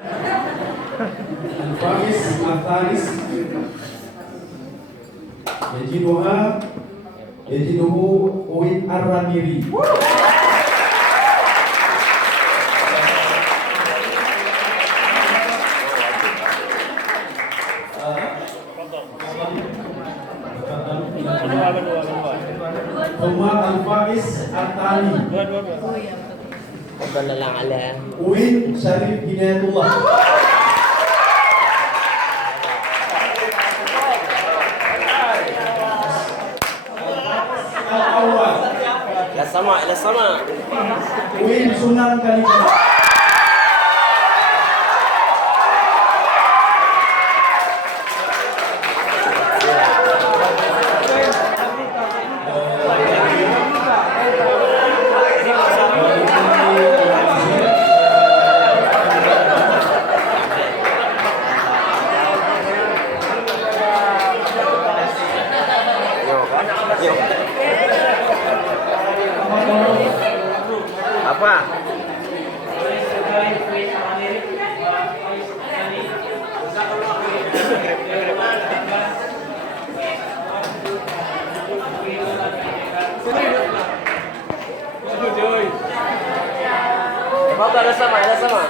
الفارس الثالث يجده أوين الراميري. ثم الفارس الثاني أوين شريف هدايتullah. Ila sama. Uin Sunan Kalijaga. Apa? Ada sama.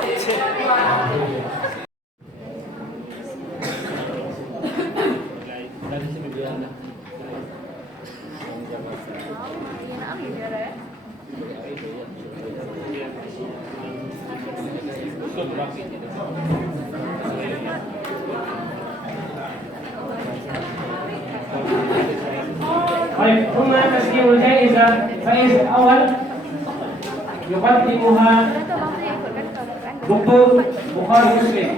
طيب ثم تسليم الجائزة فائز الأول يقدمها دكتور بخاري مسلم.